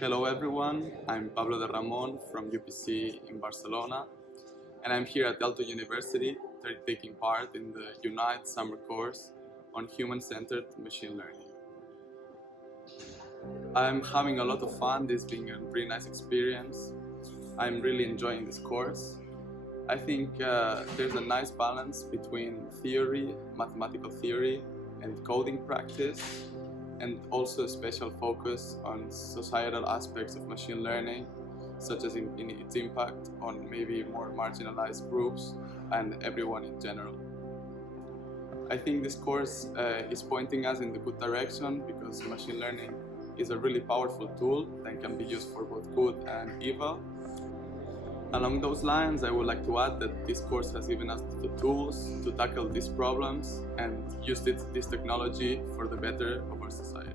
Hello everyone, I'm Pablo de Ramon from UPC in Barcelona, and I'm here at Aalto University taking part in the Unite summer course on human-centered machine learning. I'm having a lot of fun, this being a really nice experience. I'm really enjoying this course. I think there's a nice balance between theory, mathematical theory, and coding practice, and also a special focus on societal aspects of machine learning, such as in its impact on maybe more marginalized groups and everyone in general. I think this course is pointing us in the good direction because machine learning is a really powerful tool that can be used for both good and evil. Along those lines, I would like to add that this course has given us the tools to tackle these problems and use this technology for the better of our society.